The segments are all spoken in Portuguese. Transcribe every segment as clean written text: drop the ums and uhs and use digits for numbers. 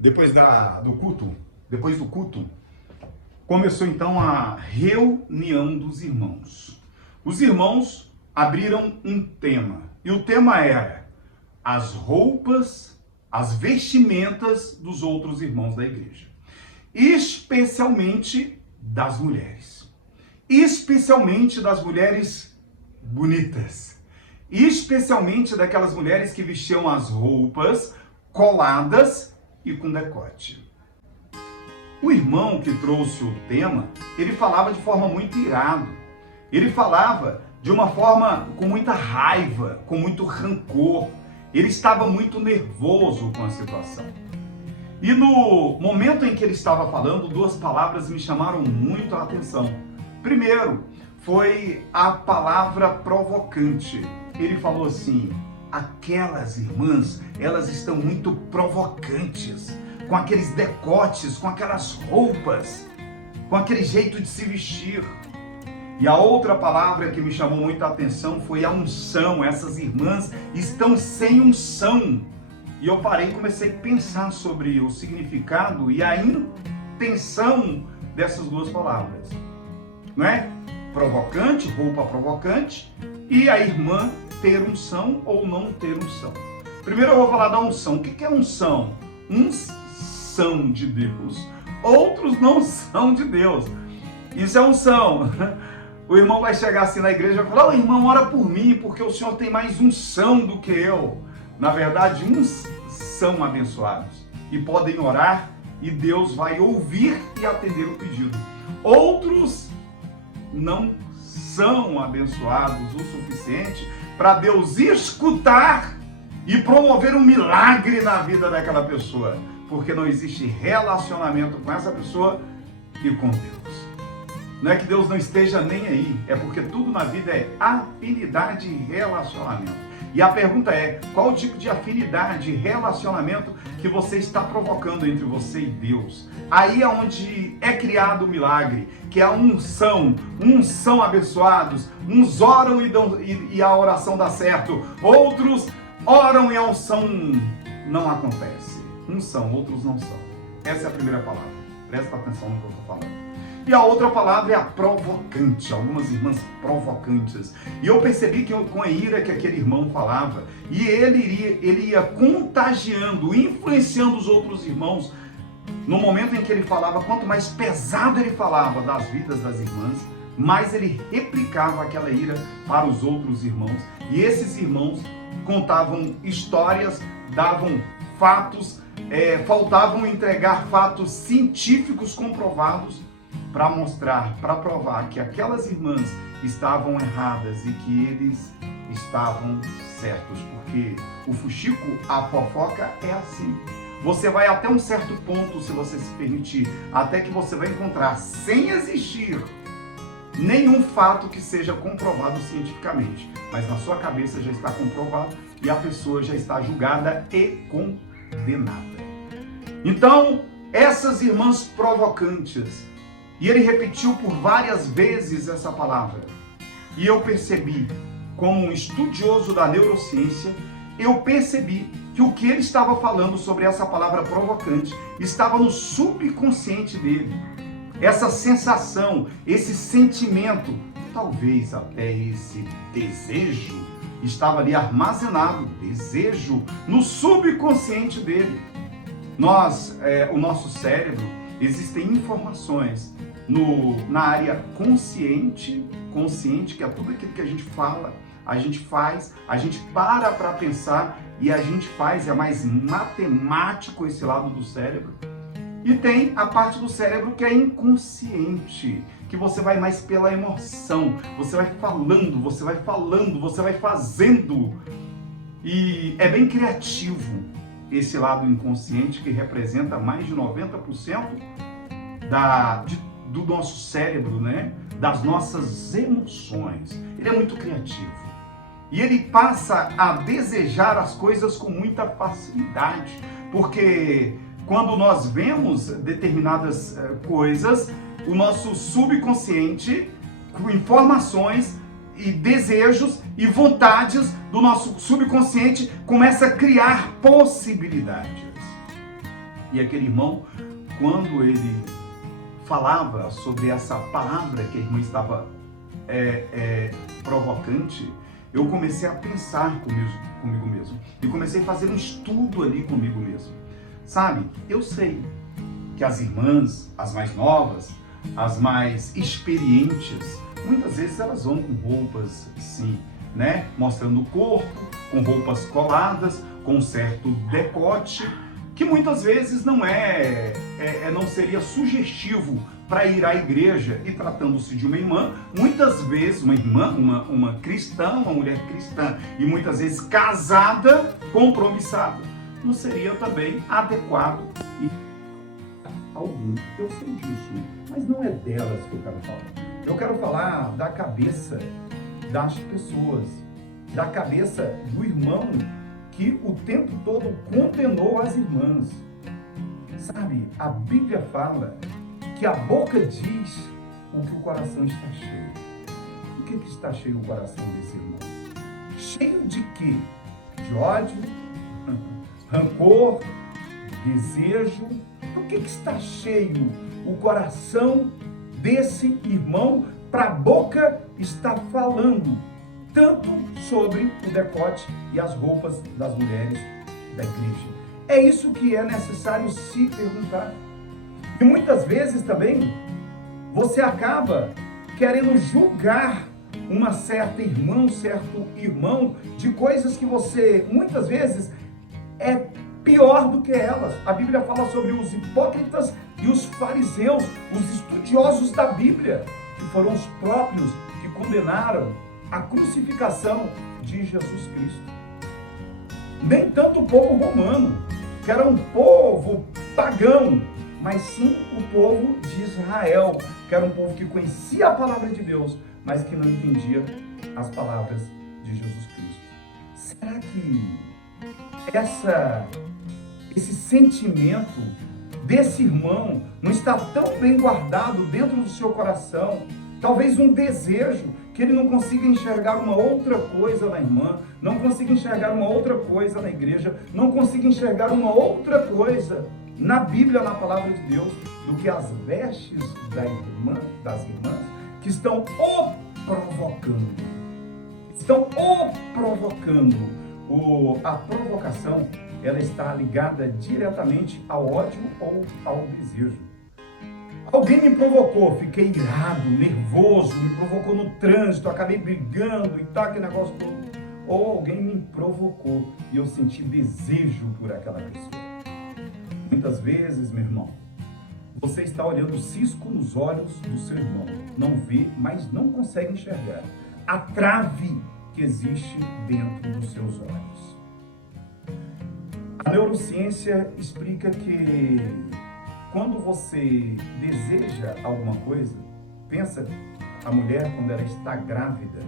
depois do culto, começou então a reunião dos irmãos. Os irmãos abriram um tema, e o tema era as roupas, as vestimentas dos outros irmãos da igreja. Especialmente das mulheres. Especialmente das mulheres bonitas. Especialmente daquelas mulheres que vestiam as roupas coladas e com decote. O irmão que trouxe o tema, ele falava de forma muito irado. Ele falava de uma forma com muita raiva, com muito rancor. Ele estava muito nervoso com a situação. E no momento em que ele estava falando, duas palavras me chamaram muito a atenção. Primeiro, foi a palavra provocante. Ele falou assim: aquelas irmãs, elas estão muito provocantes, com aqueles decotes, com aquelas roupas, com aquele jeito de se vestir. E a outra palavra que me chamou muita atenção foi a unção. Essas irmãs estão sem unção. E eu parei e comecei a pensar sobre o significado e a intenção dessas duas palavras. Não é? Provocante, roupa provocante, e a irmã ter unção ou não ter unção. Primeiro eu vou falar da unção. O que é unção? Uns são de Deus, outros não são de Deus. Isso é unção. O irmão vai chegar assim na igreja e vai falar: "Ô irmão, ora por mim, porque o senhor tem mais unção do que eu." Na verdade, uns são abençoados e podem orar e Deus vai ouvir e atender o pedido. Outros não são abençoados o suficiente para Deus escutar e promover um milagre na vida daquela pessoa, porque não existe relacionamento com essa pessoa e com Deus. Não é que Deus não esteja nem aí, é porque tudo na vida é afinidade e relacionamento. E a pergunta é: qual o tipo de afinidade e relacionamento que você está provocando entre você e Deus? Aí é onde é criado o milagre, que é a unção. Uns são abençoados, uns oram e a oração dá certo, outros oram e a unção não acontece. Uns são, outros não são. Essa é a primeira palavra. Presta atenção no que eu estou falando. E a outra palavra é a provocante, algumas irmãs provocantes. E eu percebi que com a ira que aquele irmão falava, e ele ia contagiando, influenciando os outros irmãos. No momento em que ele falava, quanto mais pesado ele falava das vidas das irmãs, mais ele replicava aquela ira para os outros irmãos. E esses irmãos contavam histórias, davam fatos, faltavam entregar fatos científicos comprovados para mostrar, para provar que aquelas irmãs estavam erradas e que eles estavam certos. Porque o fuxico, a fofoca é assim. Você vai até um certo ponto, se você se permitir, até que você vai encontrar, sem existir nenhum fato que seja comprovado cientificamente, mas na sua cabeça já está comprovado e a pessoa já está julgada e condenada. Então, essas irmãs provocantes, e ele repetiu por várias vezes essa palavra. E eu percebi, como um estudioso da neurociência, eu percebi que o que ele estava falando sobre essa palavra provocante estava no subconsciente dele. Essa sensação, esse sentimento, talvez até esse desejo, estava ali armazenado, desejo, no subconsciente dele. O nosso cérebro, existem informações na área consciente, que é tudo aquilo que a gente fala, a gente faz, a gente para pensar e a gente faz, é mais matemático esse lado do cérebro. E tem a parte do cérebro que é inconsciente, que você vai mais pela emoção, você vai falando, você vai fazendo. E é bem criativo esse lado inconsciente que representa mais de 90% do nosso cérebro, né? Das nossas emoções. Ele é muito criativo. E ele passa a desejar as coisas com muita facilidade, porque quando nós vemos determinadas coisas, o nosso subconsciente, com informações e desejos e vontades do nosso subconsciente, começa a criar possibilidades. E aquele irmão, quando ele falava sobre essa palavra que a irmã estava provocante, eu comecei a pensar comigo mesmo. E comecei a fazer um estudo ali comigo mesmo. Sabe, eu sei que as irmãs, as mais novas, as mais experientes, muitas vezes elas vão com roupas, sim, né? Mostrando o corpo, com roupas coladas, com um certo decote, que muitas vezes não seria sugestivo para ir à igreja. E tratando-se de uma irmã, muitas vezes uma irmã, uma cristã, uma mulher cristã, e muitas vezes casada, compromissada, não seria também adequado. E algum, eu sei disso, mas não é delas que eu quero falar. Eu quero falar da cabeça das pessoas, da cabeça do irmão que o tempo todo condenou as irmãs. Sabe, a Bíblia fala que a boca diz o que o coração está cheio. O que está cheio o coração desse irmão? Cheio de quê? De ódio, rancor, desejo. O que está cheio o coração desse irmão para a boca estar falando tanto sobre o decote e as roupas das mulheres da igreja? É isso que é necessário se perguntar. E muitas vezes também você acaba querendo julgar uma certa irmã, um certo irmão de coisas que você muitas vezes é pior do que elas. A Bíblia fala sobre os hipócritas e os fariseus, os estudiosos da Bíblia, que foram os próprios que condenaram a crucificação de Jesus Cristo. Nem tanto o povo romano, que era um povo pagão, mas sim o povo de Israel, que era um povo que conhecia a palavra de Deus, mas que não entendia as palavras de Jesus Cristo. Será que esse sentimento desse irmão não está tão bem guardado dentro do seu coração? Talvez um desejo que ele não consiga enxergar uma outra coisa na irmã, não consiga enxergar uma outra coisa na igreja, não consiga enxergar uma outra coisa na Bíblia, na palavra de Deus, do que as vestes das irmãs que estão o provocando. Estão o provocando. A provocação, ela está ligada diretamente ao ódio ou ao desejo. Alguém me provocou, fiquei irado, nervoso, me provocou no trânsito, acabei brigando e tal, aquele negócio todo. Ou alguém me provocou e eu senti desejo por aquela pessoa. Muitas vezes, meu irmão, você está olhando o cisco nos olhos do seu irmão. Não vê, mas não consegue enxergar a trave que existe dentro dos seus olhos. A neurociência explica que quando você deseja alguma coisa, pensa, a mulher quando ela está grávida,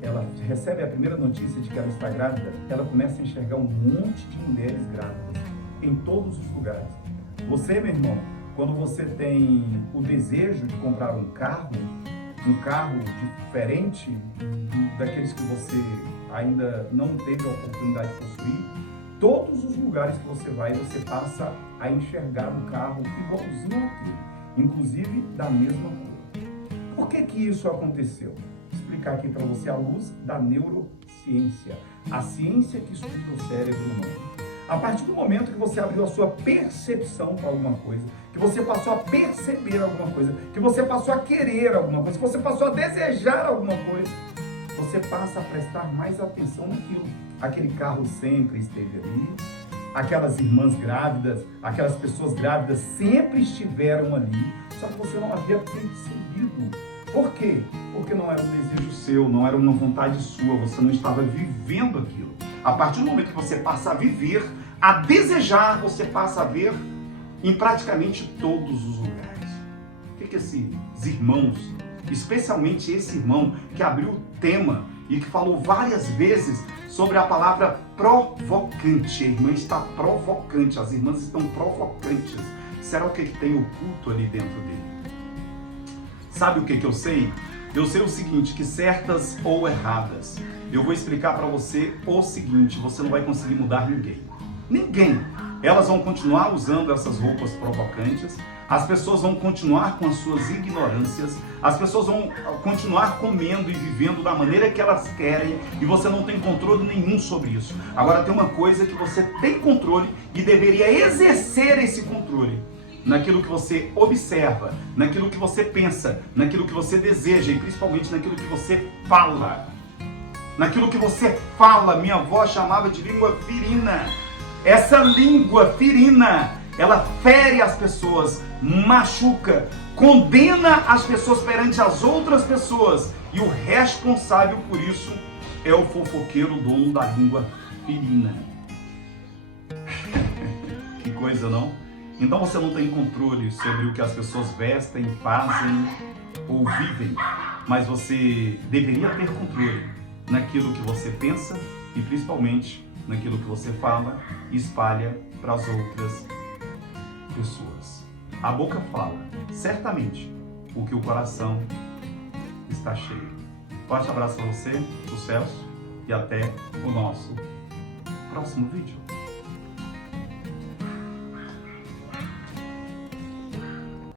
ela recebe a primeira notícia de que ela está grávida, ela começa a enxergar um monte de mulheres grávidas em todos os lugares. Você, meu irmão, quando você tem o desejo de comprar um carro diferente daqueles que você ainda não teve a oportunidade de possuir, todos os lugares que você vai, você passa a enxergar um carro igualzinho àquele, inclusive da mesma cor. Por que isso aconteceu? Vou explicar aqui para você à luz da neurociência, a ciência que estuda o cérebro humano. A partir do momento que você abriu a sua percepção para alguma coisa, que você passou a perceber alguma coisa, que você passou a querer alguma coisa, que você passou a desejar alguma coisa, você passa a prestar mais atenção naquilo. Aquele carro sempre esteve ali, aquelas irmãs grávidas, aquelas pessoas grávidas sempre estiveram ali, só que você não havia percebido. Por quê? Porque não era um desejo seu, não era uma vontade sua, você não estava vivendo aquilo. A partir do momento que você passa a viver, a desejar, você passa a ver em praticamente todos os lugares. O que esses irmãos, especialmente esse irmão que abriu o tema e que falou várias vezes sobre a palavra provocante. A irmã está provocante, as irmãs estão provocantes. Será o que tem oculto ali dentro dele? Sabe o que eu sei? Eu sei o seguinte, que certas ou erradas, eu vou explicar para você o seguinte, você não vai conseguir mudar ninguém. Ninguém. elas vão continuar usando essas roupas provocantes, as pessoas vão continuar com as suas ignorâncias, as pessoas vão continuar comendo e vivendo da maneira que elas querem e você não tem controle nenhum sobre isso. Agora tem uma coisa que você tem controle e deveria exercer esse controle. Naquilo que você observa, naquilo que você pensa, naquilo que você deseja e principalmente naquilo que você fala. Naquilo que você fala, minha avó chamava de língua ferina. Essa língua ferina, ela fere as pessoas, machuca, condena as pessoas perante as outras pessoas. E o responsável por isso é o fofoqueiro, dono da língua ferina. Que coisa, não? Então você não tem controle sobre o que as pessoas vestem, fazem ou vivem, mas você deveria ter controle naquilo que você pensa e principalmente naquilo que você fala e espalha para as outras pessoas. A boca fala, certamente, o que o coração está cheio. Forte abraço para você, sucesso e até o nosso próximo vídeo.